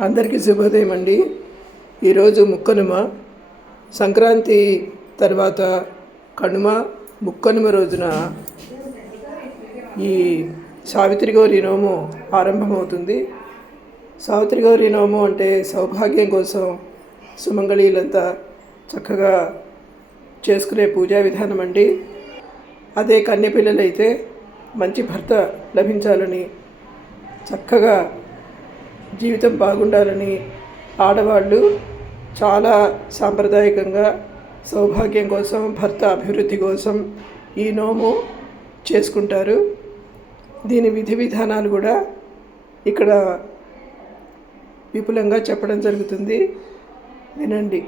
అందరికీ శుభోదయం అండి. ఈరోజు ముక్కనుమ. సంక్రాంతి తర్వాత కనుమ, ముక్కనుమ రోజున ఈ సావిత్రి గౌరి నోము ఆరంభమవుతుంది. సావిత్రి గౌరి నోము అంటే సౌభాగ్యం కోసం సుమంగళీలంతా చక్కగా చేసుకునే పూజా విధానం అండి. అదే కన్యపిల్లలైతే మంచి భర్త లభించాలని, చక్కగా జీవితం బాగుండాలని ఆడవాళ్ళు చాలా సాంప్రదాయకంగా సౌభాగ్యం కోసం, భర్త అభివృద్ధి కోసం ఈ నోము చేసుకుంటారు. దీని విధి విధానాలు కూడా ఇక్కడ విపులంగా చెప్పడం జరుగుతుంది, వినండి.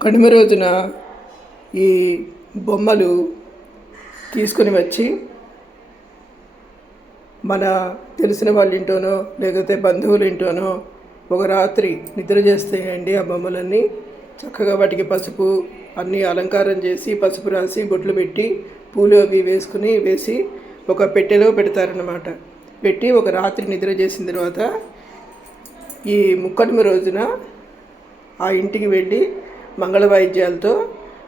కనుమ రోజున ఈ బొమ్మలు తీసుకుని వచ్చి మన తెలిసిన వాళ్ళ ఇంట్లోనో లేకపోతే బంధువుల ఇంట్లోనో ఒక రాత్రి నిద్ర చేస్తాయండి. ఆ బొమ్మలన్నీ చక్కగా వాటికి పసుపు అన్నీ అలంకారం చేసి, పసుపు రాసి, బొట్లు పెట్టి, పూలు అవి వేసి ఒక పెట్టెలో పెడతారన్నమాట. పెట్టి ఒక రాత్రి నిద్ర చేసిన తర్వాత ఈ ముక్కనుమ రోజున ఆ ఇంటికి వెళ్ళి మంగళ వాయిద్యాలతో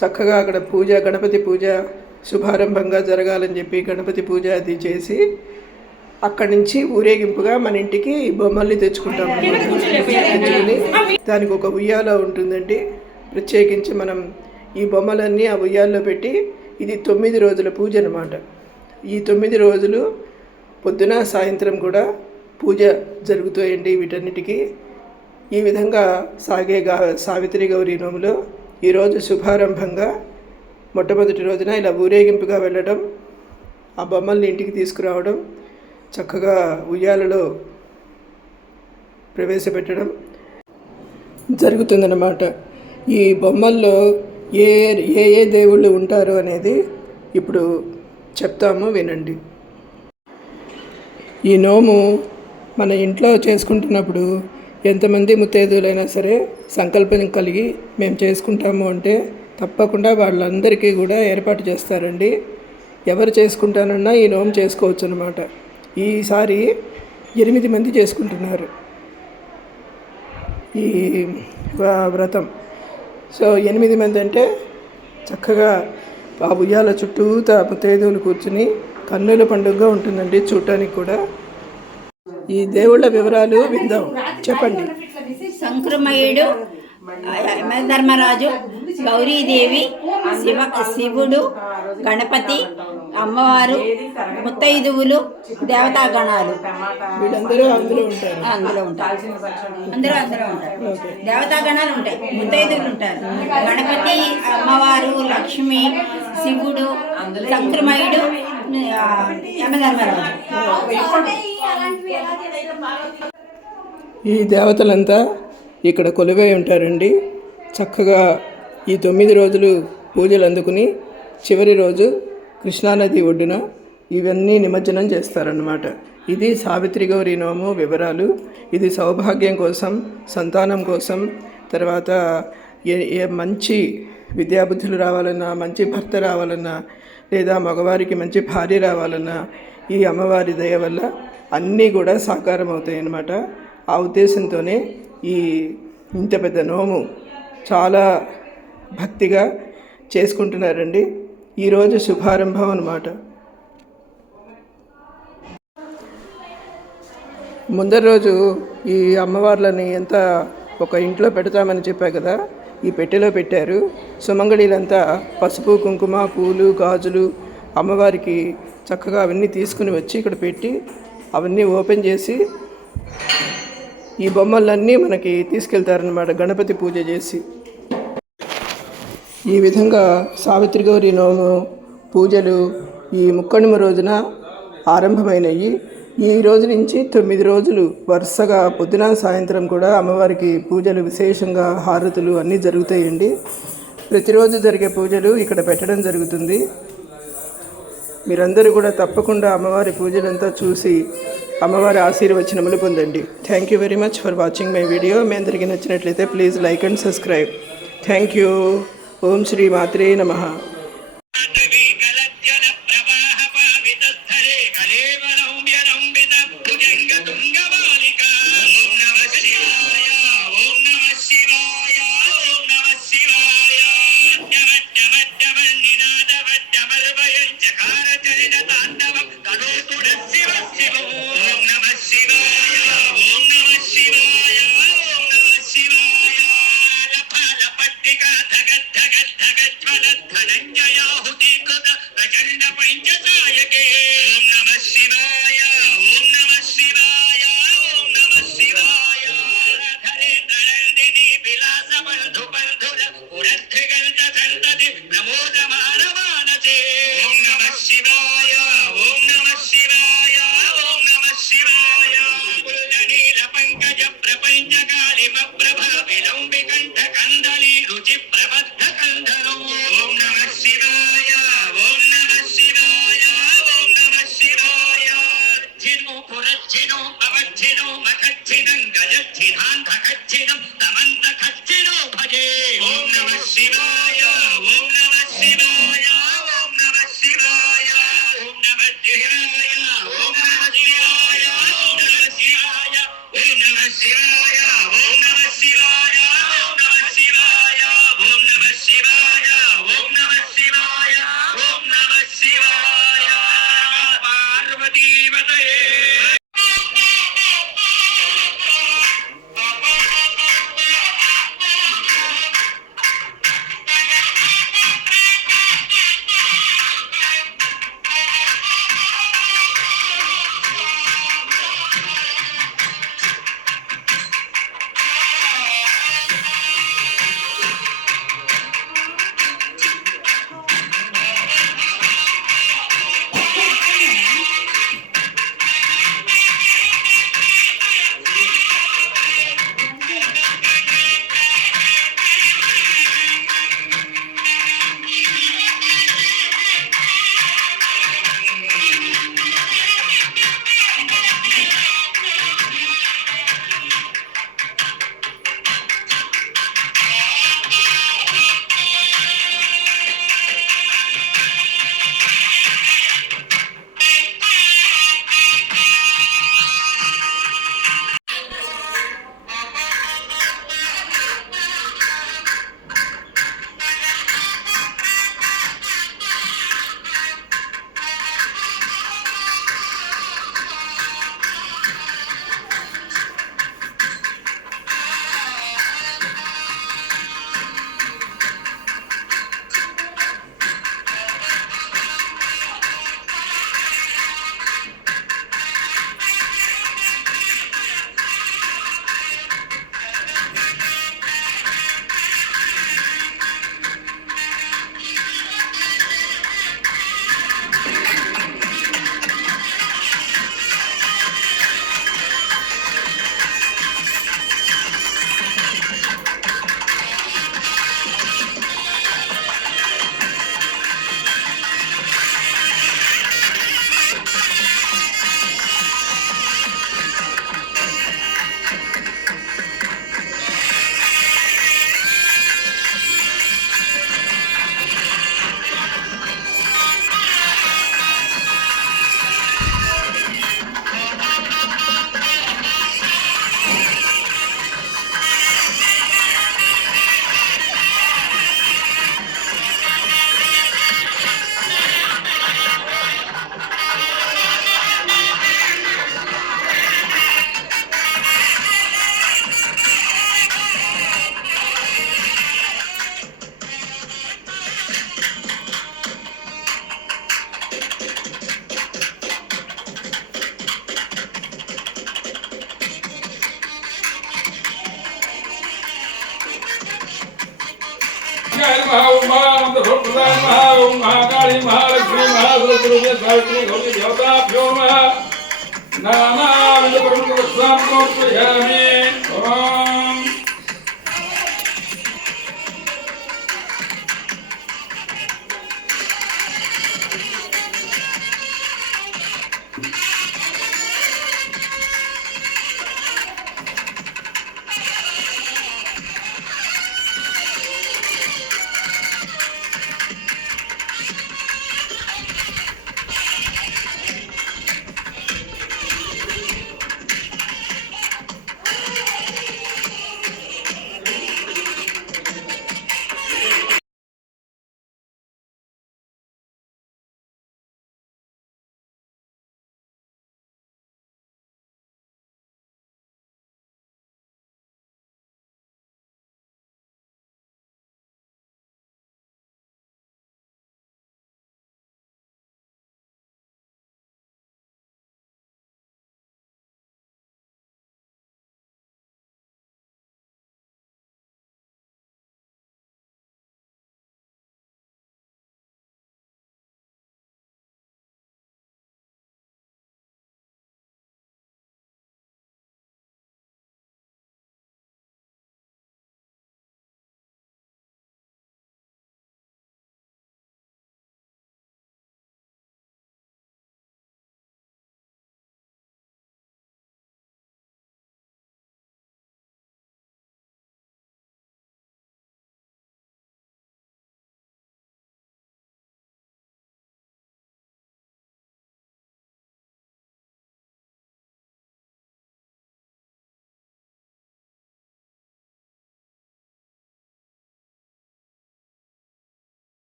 చక్కగా అక్కడ పూజ, గణపతి పూజ శుభారంభంగా జరగాలని చెప్పి గణపతి పూజ అది చేసి అక్కడి నుంచి ఊరేగింపుగా మన ఇంటికి బొమ్మల్ని తెచ్చుకుంటాం. తెచ్చుకుని దానికి ఒక ఉయ్యాల ఉంటుందండి. ప్రత్యేకించి మనం ఈ బొమ్మలన్నీ ఆ ఉయ్యాల్లో పెట్టి, ఇది 9 రోజుల పూజ అన్నమాట. ఈ 9 రోజులు పొద్దున సాయంత్రం కూడా పూజ జరుగుతాయండి వీటన్నిటికీ. ఈ విధంగా సాగే సావిత్రి గౌరీ నోములో ఈరోజు శుభారంభంగా మొట్టమొదటి రోజున ఇలా ఊరేగింపుగా వెళ్ళడం, ఆ బొమ్మల్ని ఇంటికి తీసుకురావడం, చక్కగా ఉయ్యాలలో ప్రవేశపెట్టడం జరుగుతుందన్నమాట. ఈ బొమ్మల్లో ఏ ఏ దేవుళ్ళు ఉంటారు అనేది ఇప్పుడు చెప్తాము, వినండి. ఈ నోము మన ఇంట్లో చేసుకుంటున్నప్పుడు ఎంతమంది ముత్తైదువులైనా సరే సంకల్పం కలిగి మేము చేసుకుంటాము అంటే తప్పకుండా వాళ్ళందరికీ కూడా ఏర్పాటు చేస్తారండి. ఎవరు చేసుకుంటానన్నా ఈ నోము చేసుకోవచ్చు అన్నమాట. ఈసారి 8 మంది చేసుకుంటున్నారు ఈ వ్రతం. సో 8 మంది అంటే చక్కగా ఆ ఉయ్యాల చుట్టూ ముత్తైదువులు కూర్చుని కన్నుల పండుగగా ఉంటుందండి చూడటానికి కూడా. ఈ దేవుళ్ళ వివరాలు విందాం, చెప్పండి. సంక్రమయుడు, ధర్మరాజు, గౌరీదేవి, శివుడు, గణపతి, అమ్మవారు, ముత్తైదువులు, దేవతాగణాలు వీళ్ళందరూ అందులో ఉంటారు. అందరూ ఉంటారు. దేవతాగణాలు ఉంటాయి, ముత్తైదువులు ఉంటారు. గణపతి, అమ్మవారు, లక్ష్మి, శివుడు, సంక్రమయుడు, యమధర్మరాజు. ఈ దేవతలంతా ఇక్కడ కొలువై ఉంటారండి. చక్కగా ఈ 9 రోజులు పూజలు అందుకుని చివరి రోజు కృష్ణానది ఒడ్డున ఇవన్నీ నిమజ్జనం చేస్తారన్నమాట. ఇది సావిత్రి గౌరీ నోము వివరాలు. ఇది సౌభాగ్యం కోసం, సంతానం కోసం, తర్వాత మంచి విద్యాబుద్ధులు రావాలన్నా, మంచి భర్త రావాలన్నా, లేదా మగవారికి మంచి భార్య రావాలన్నా ఈ అమ్మవారి దయ వల్ల అన్నీ కూడా సాకారం అవుతాయి అన్నమాట. ఆ ఉద్దేశంతోనే ఈ ఇంత పెద్ద నోము చాలా భక్తిగా చేసుకుంటున్నారండి. ఈరోజు శుభారంభం అన్నమాట. ముందర రోజు ఈ అమ్మవార్లని ఒక ఇంట్లో పెడతామని చెప్పా కదా, ఈ పెట్టెలో పెట్టారు. సుమంగళీలంతా పసుపు, కుంకుమ, పూలు, గాజులు అమ్మవారికి చక్కగా అవన్నీ తీసుకుని వచ్చి ఇక్కడ పెట్టి అవన్నీ ఓపెన్ చేసి ఈ బొమ్మలన్నీ మనకి తీసుకెళ్తారనమాట గణపతి పూజ చేసి. ఈ విధంగా సావిత్రి గౌరీ నోము పూజలు ఈ ముక్కనుమ రోజున ఆరంభమైనవి. ఈ రోజు నుంచి 9 రోజులు వరుసగా పొద్దున సాయంత్రం కూడా అమ్మవారికి పూజలు, విశేషంగా హారతులు అన్నీ జరుగుతాయండి. ప్రతిరోజు జరిగే పూజలు ఇక్కడ పెట్టడం జరుగుతుంది. మీరందరూ కూడా తప్పకుండా అమ్మవారి పూజలంతా చూసి అమ్మవారి ఆశీర్వచనములు పొందండి. Thank you very much for watching my video. మీ అందరికీ నచ్చినట్లయితే please like and subscribe. Thank you. Om Shri మాత్రే నమః. కలేవరం మఖచ్చిదం గజచ్చిదాంతఖచ్చిదం తమంతఖచ్చిదో భజే. ఓం నమః శివాయ ఓం నమః శివాయ ఓం నమః శివాయ ఓం నమః శివాయ ఓం నమః శివాయ ఓం నమః శివాయ ఓం నమః శివాయ ఓం నమః శివాయ ఓం నమః శివాయ ఓం నమః శివాయ ఓం నమః శివాయ ఓం నమః శివాయ. పార్వతీపతయే. महाकाली महालक्ष्मी महासरस्वती सावित्री गौरी देवताभ्यो नमः नानाविध प्रमुख स्वामी ओम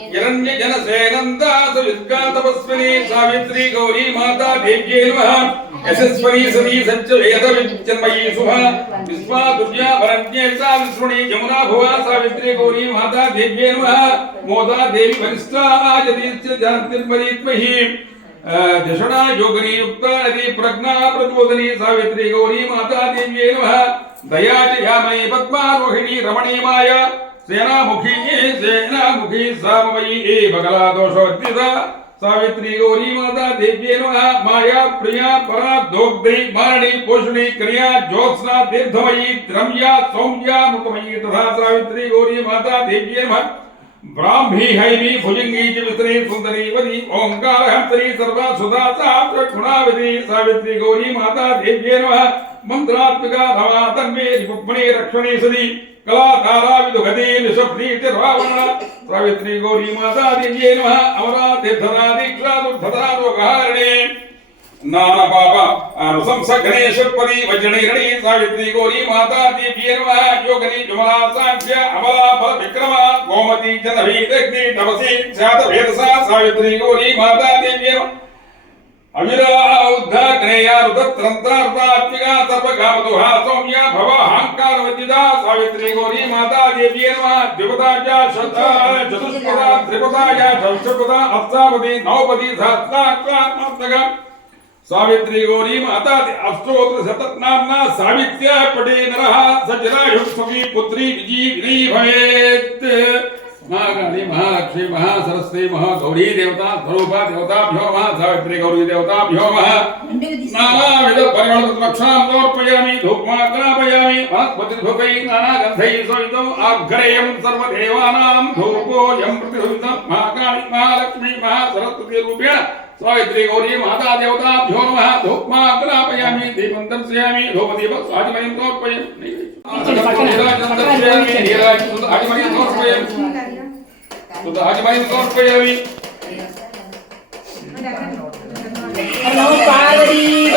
हिरण्यजनसेनन्दा सविद्गा तपस्विनी सावित्री गौरी माता देव्यै नमः यशस्वनी सती सच्चवेद विजन्मयी शुभा विश्वा दुर्या भरण्ये सा विष्णुनी यमुना भुवा सावित्री गौरी माता देव्यै नमः मोदा देवी वरिष्ठा आजतीश्च जानतिर्मरीत्महि दशना योगिनी युक्ता नदी प्रज्ञा प्रचोदनी सावित्री गौरी माता देव्यै नमः दया जयामयी पद्मा रोहिणी रमणी माया सेनामुखी सामवयी बगला दोषवर्जिता सावित्री गौरी माता देव्यै नमः माया प्रिया परा दोग्धि मारणी पोषणी क्रिया ज्योत्स्ना तीर्थमयी द्रम्या सौम्या मृतमयी तथा सावित्री गौरी माता देव्यै नमः ब्राह्मी हैमी भुजंगी च वितरी सुंदरी वदी ओंकार हंसरी सर्वा सुधा गुणावती सावित्री गौरी माता देव्यै नमः मंत्रात्मिका धवा तन्मे रिपुक्मणि रक्षणी सदी कला तारा विदुगति निशब्दी तिर्वावरण सावित्री गौरी माता देव्यै नमः अमरा तीर्थना दीक्षा दुर्धता रोगहारिणे नाना पापा अनुसंसघ्नेश्वरपदी वज्रणीरणी सावित्री गौरी माता देव्यै नमः योगिनी जुमला साध्य अमला फल विक्रमा गोमती जनभी दग्नि तपसी ख्यात भेदसा सावित्री गौरी माता देव्यै नमः अविरा उद्धाग्नेया रुद्रत्रंत्रात्मिका सर्वगामदुहा सौम्या भव अहंकारवज्जिता सावित्री गौरी माता देव्यै नमः द्विपदाया शता चतुष्पदा त्रिपदाया षष्ठपदा अष्टापदी नवपदी सहस्राक्षरात्मका सावित्री गौरी माता अष्टोत्तर शतनाम्ना सावित्र्य पटे नरः सचिरायुः सुखी पुत्री विजीविनी भवेत् महाकाली महालक्ष्मी महासरस्वती महागौरी देवता स्वरूपा देवताभ्यो नमः सावित्री गौरी देवताभ्यो नमः नानाविध परिमलपुष्पान् समर्पयामि धूपमाग्रापयामि वनस्पतिधूपैः नानागन्धैः सहितम् आघ्रेयं सर्वदेवानां धूपोऽयं प्रतिधूतं महाकाली महालक्ष्मी महासरस्वती रूपेण सावित्री गौरी माता देवताभ्यो नमः धूपमाग्रापयामि दीपं दर्शयामि धूपदीप आचमनीं समर्पयामि हेलो पार्वती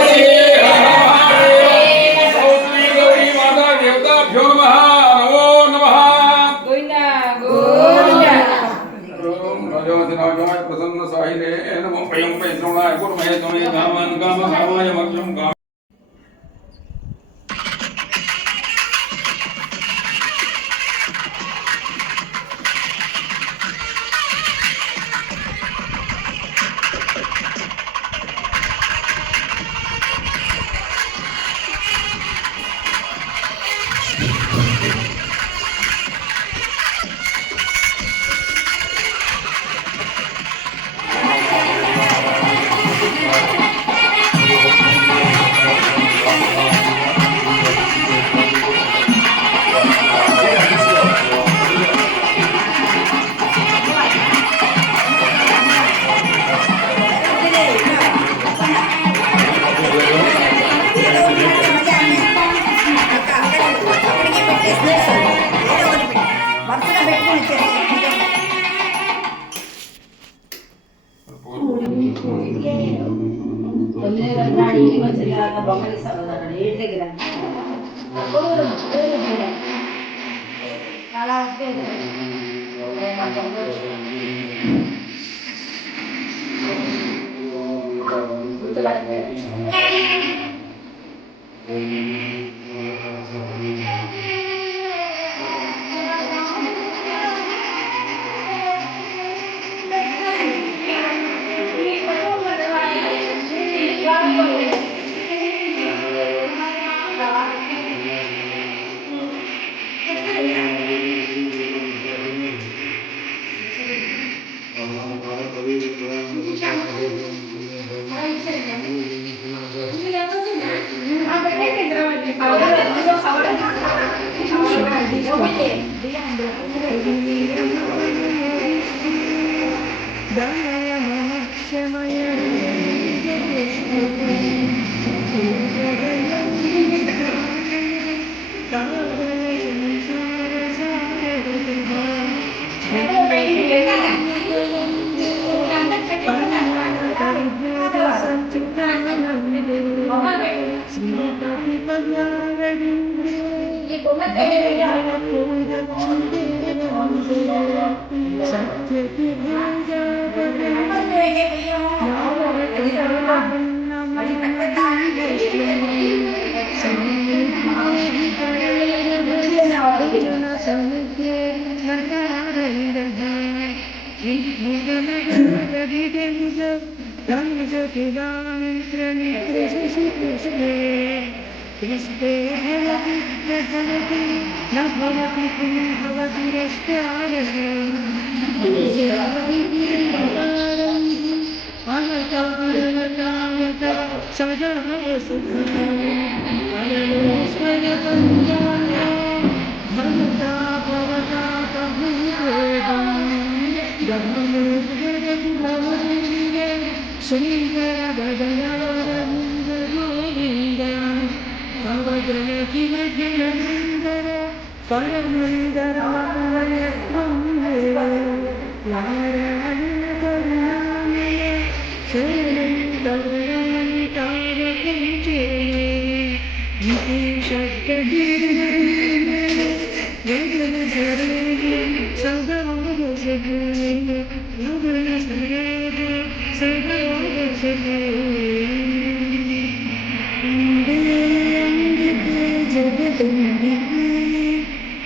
सावित्री गौरी माता देवताभ्यो नमः नमो नमः गोविंदा गोविंदा राजोदिनाय प्रसन्न साहिने नमो पयं पैश्रवणाय गुरुमय तमय धामन् काम कामाय मध्यं काम ये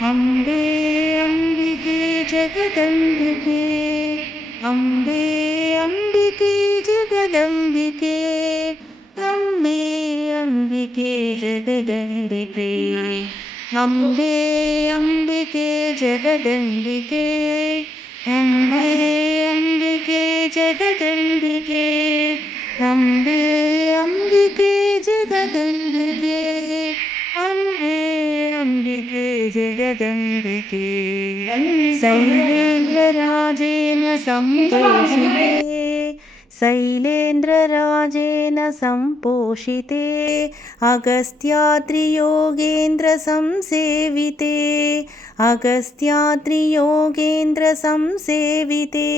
अम्बे अम्बिके जगदम्बिके अम्बे अम्बिके जगदम्बिके अम्बे अम्बिके जगदम्बिके अम्बे अम्बिके जगदम्बिके अम्बे अम्बिके जगदम्बिके अम्बे अम्बिके जगदम्बिके अम्बे अम्बिके जगदम्बिके शैलेन्द्रराजेन सम्पोषिते शैलेन्द्रराजेन सम्पोषिते अगस्त्याद्रियोगेन्द्रसंसेविते अगस्त्याद्रियोगेन्द्रसंसेविते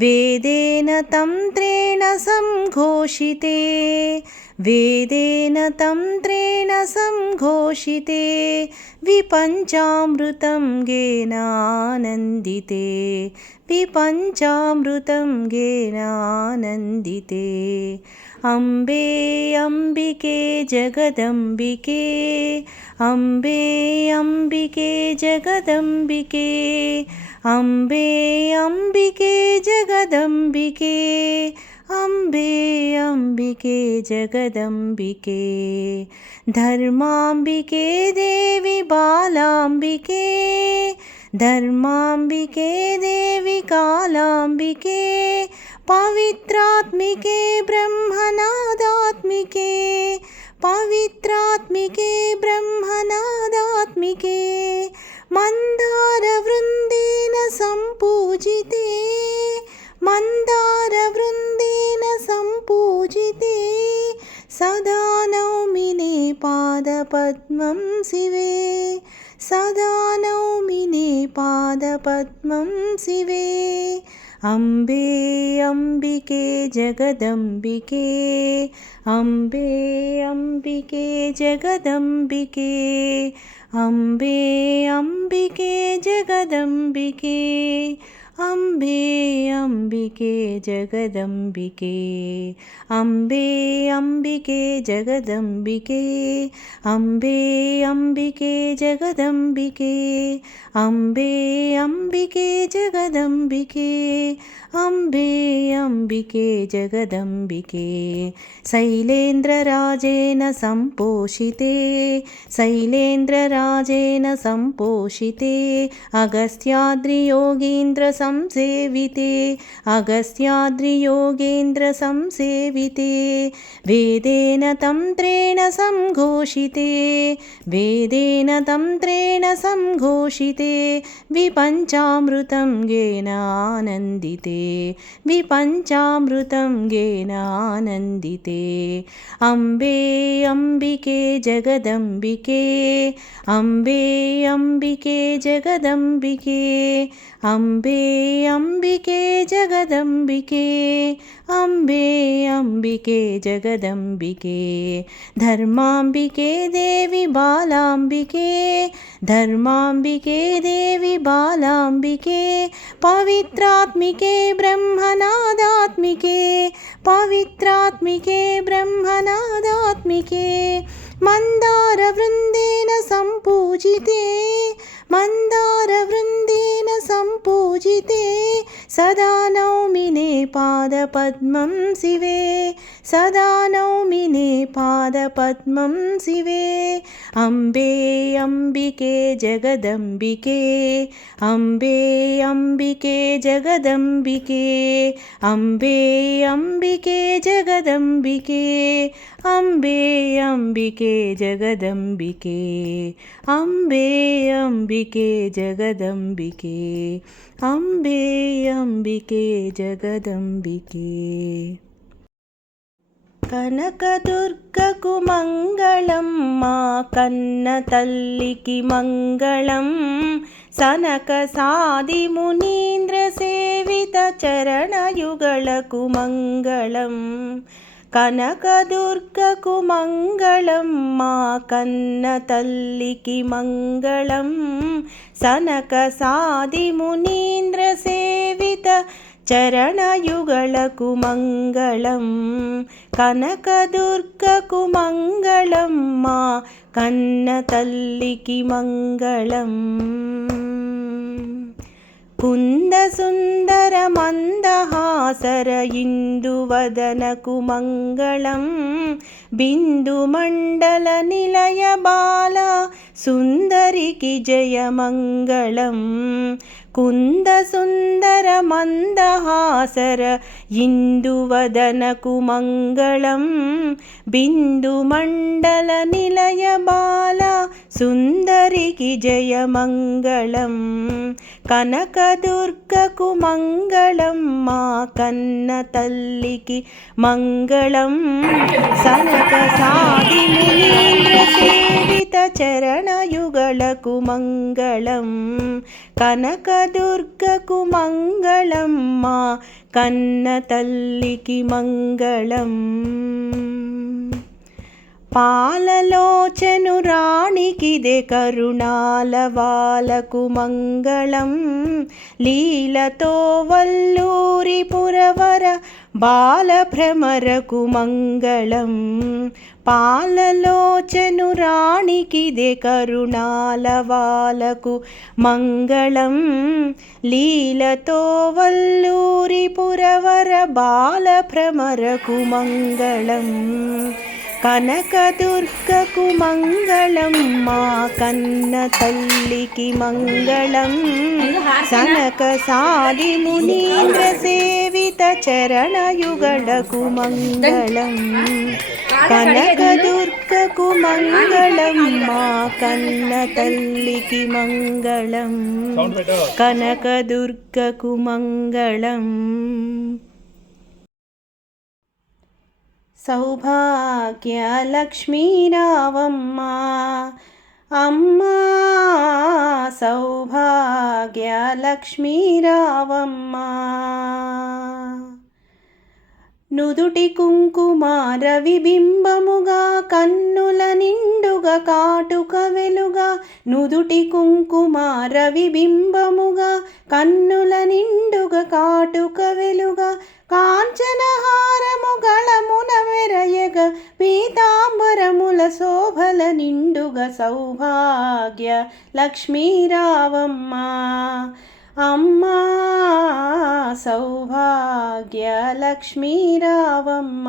वेदेन तन्त्रेण संघोषिते वेदेन तन्त्रेण संघोषिते विपञ्चामृतं गेनानन्दिते विपञ्चामृतं गेनानन्दिते अम्बे अम्बिके जगदम्बिके अम्बे अम्बिके जगदम्बिके अम्बे अम्बिके जगदम्बिके अम्बे अम्बिके जगदम्बिके धर्माम्बिके देवी बालाम्बिके धर्माम्बिके देवी कालाम्बिके पवित्रात्मिके ब्रह्मनादात्मिके पवित्रात्मिके ब्रह्मनादात्मिके मन्दारवृन्देन सम्पूजिते मन्दारवृन्देन सम्पूजिते सदा नौमिने पादपद्मं शिवे सदा नौमिने पादपद्मं शिवे अम्बे अम्बिके जगदम्बिके अम्बे अम्बिके जगदम्बिके अम्बे अम्बिके जगदम्बिके अम्बे अम्बिके जगदम्बिके अम्बे अम्बिके जगदम्बिके अम्बे अम्बिके जगदम्बिके अम्बे अम्बिके जगदम्बिके अम्बे अम्बिके जगदम्बिके शैलेन्द्रराजेन सम्पोषिते शैलेन्द्रराजेन सम्पोषिते अगस्त्याद्रियोगीन्द्रसंसेविते अगस्त्याद्रियोगेन्द्रसंसेविते वेदेन तन्त्रेण संघोषिते वेदेन तन्त्रेण संघोषिते विपञ्चामृतं गेनानन्दिते विपञ्चामृतं गेनानन्दिते अम्बे अम्बिके जगदम्बिके अम्बे अम्बिके जगदम्बिके अम्बे अम्बिके जगदम्बिके अम्बे अम्बिके जगदम्बिके धर्माम्बिके देवी बालाम्बिके ధర్మాంబికే దేవి బాలాంబికే పవిత్రాత్మికే బ్రహ్మనాదాత్మికే పవిత్రాత్మికే బ్రహ్మనాదాత్మికే మందారవృందేన సంపూజితే మందారవృందేన సంపూజితే సదా నౌమినే పాదపద్మం శివే సదా నౌమినే పాదపద్మం శివే అంబే అంబికే జగదంబికే అంబే అంబికే జగదంబికే అంబే అంబికే జగదంబికే అంబే అంబికే జగదంబికే అంబే అంబికే జగదంబికే అంబే అంబికే జగదంబికే కనకదుర్గకు మంగళం మా కన్న తల్లికి మంగళం సనక సాది మునీంద్ర సేవిత చరణయుగళకు మంగళం కనకదుర్గకు మంగళం మా కన్న తల్లికి మంగళం సనక సాది మునీంద్ర సేవిత చరణయుగళకు మంగళం కనకదుర్గకు మంగళం మా కన్న తల్లికి మంగళం కుంద సుందర మందహాసర ఇందువదనకు మంగళం బిందు మండల నిలయ బాల సుందరికి జయ మంగళం కుంద సుందర మందహాసర ఇందువదనకు మంగళం బిందు మండల నిలయ బాల సుందరికి జయ మంగళం కనకదుర్గకు మంగళం మా కన్న తల్లికి మంగళం సనక సాది మునీంద్ర సేవిత చరణయుగళకు మంగళం కనకదుర్గకు మంగళం మా కన్న తల్లికి మంగళం పాలలోచను రాణికిదే కరుణాల వాలకు మంగళం లీలతో వల్లూరి పురవర బాలభ్రమరకు మంగళం పాలలోచను రాణికిదే కరుణాల వాలకు మంగళం లీలతో వల్లూరి పురవర బాలభ్రమరకు మంగళం కనకదుర్గకు మంగళం మా కన్న తల్లికి మంగళం సనక సాది మునీంద్ర సేవిత చరణయుగళకు మంగళం కనకదుర్గకు మంగళం మా కన్న తల్లికి మంగళం కనకదుర్గకు మంగళం సౌభాగ్య లక్ష్మీ రావమ్మ అమ్మా సౌభాగ్య లక్ష్మీ రావమ్మ నుదుటి కుంకుమ రవిబింబముగా కన్నుల నిండుగా కాటుక వెలుగా నుదుటి కుంకుమ రవిబింబముగా కన్నుల నిండుగా కాటుక వెలుగా కాంచనహారము గళమున మెరయగ పీతాంబరముల శోభల నిండుగా సౌభాగ్య లక్ష్మీ రావమ్మ అమ్మా సౌభాగ్య లక్ష్మీ రావమ్మ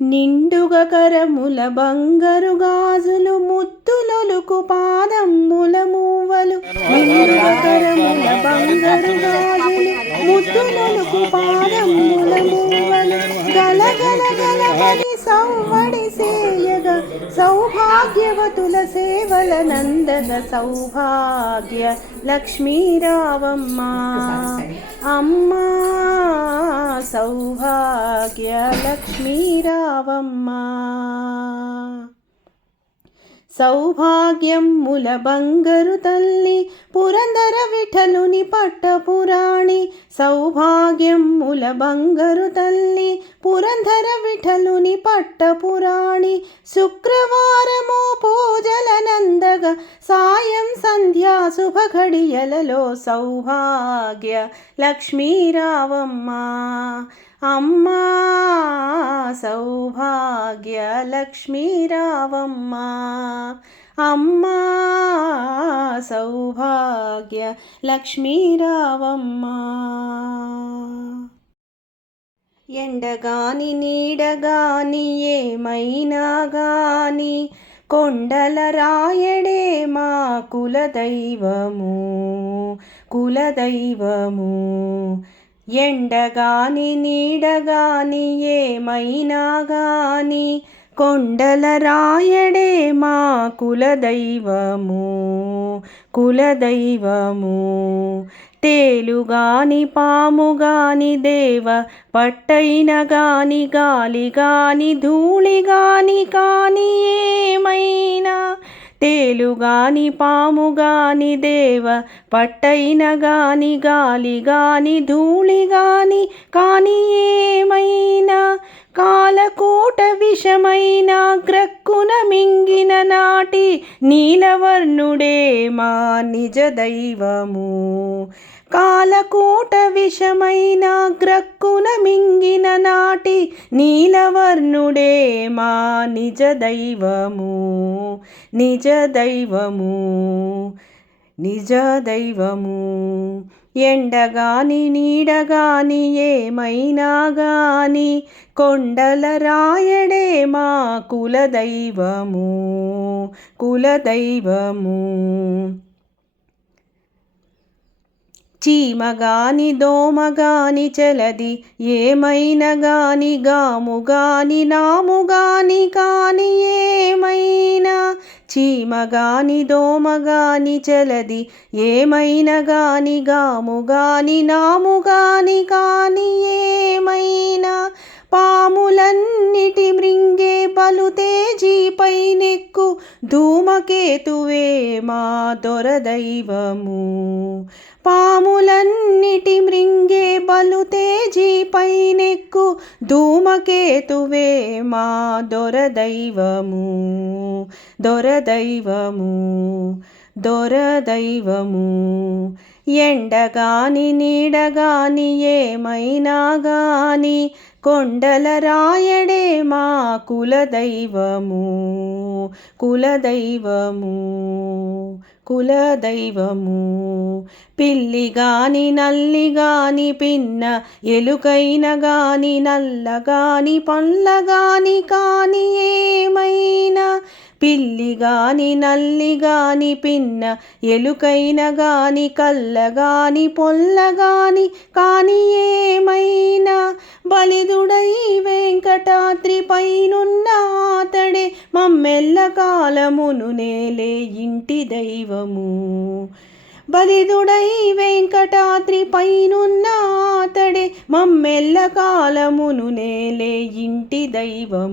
నిండుగ కరముల బంగారు గాజులు ముత్తులొలుకు పాదమ్ముల మూవలు నిండుగ కరముల బంగారు గాజులు ముత్తులొలుకు పాదమ్ముల మూవలు గలగల గలగలి సౌవడి సేయగ సౌభాగ్యవతుల సేవల నందగ సౌభాగ్య లక్ష్మీ రావమ్మ అమ్మా సౌభాగ్య లక్ష్మీ రావమ్మ సౌభాగ్యముల బంగారు తల్లి పురందర విఠలుని పట్టపురాణి. సౌభాగ్యముల బంగారు తల్లి పురందర విఠలుని పట్టపురాణి. శుక్రవారము పూజలనందగా సాయం సంధ్యా శుభ ఘడియలలో సౌభాగ్య లక్ష్మీరావమ్మ. అమ్మా సౌభాగ్య లక్ష్మీరావమ్మ. అమ్మా సౌభాగ్య లక్ష్మీరావమ్మ. ఎండగాని నీడగాని ఏమైనా గాని కొండల రాయడే మా కులదైవము కులదైవము. ఎండగాని నీడగాని ఏమైనా గాని కొండల రాయడే మా కులదైవము కులదైవము. తేలుగాని పాముగాని దేవ పట్టైన గాని గాలి గాని ధూళి గాని కాని ఏమైనా. తేలుగాని పాముగాని దేవ పట్టైన గాని గాలి గాని ధూళి గాని కాని ఏమైనా. కాలకూట విషమైన గ్రక్కున మింగిన నాటి నీలవర్ణుడే మా నిజ దైవము. కాలకూట విషమైన గ్రక్కున మింగిన నాటి నీలవర్ణుడే మా నిజ దైవము నిజ దైవము నిజ దైవము. ఎండగాని నీడగాని ఏమైనా గాని కొండల రాయడే మా కులదైవము కులదైవము. చీమగాని దోమగాని చలది ఏమైనా గాని గాముగాని నాముగాని కాని ఏమైనా. చీమగాని దోమగాని చలది ఏమైనా గాని గాముగాని నాముగాని కాని ఏమైనా. పాములన్నిటి మృంగే బలుతేజీపై నెక్కు ధూమకేతువే మా దొరదైవము. పాములన్నిటి మృంగే బలుతేజీపై నెక్కు ధూమకేతువే మా దొరదైవము దొరదైవము దొరదైవము. ఎండగాని నీడగాని ఏమైనా గాని కొండల రాయడే మా కులదైవము కులదైవము కులదైవము. పిల్లిగాని నల్లిగాని పిన్న ఎలుకైన గాని నల్లగాని పండ్లగాని కాని ఏమైనా. పిల్లిగాని నల్లిగాని పిన్న ఎలుకైన గాని కల్లగాని పొల్లగాని కాని ఏమైనా. బలిదుడై వెంకటాద్రి పైనున్న అతడే మమ్మెల్ల కాలమును నేలే ఇంటి దైవము. బలిదుడై వెంకటాద్రి పైనున్న అతడే మమ్మెల్ల కాలమును నేలే ఇంటి దైవము.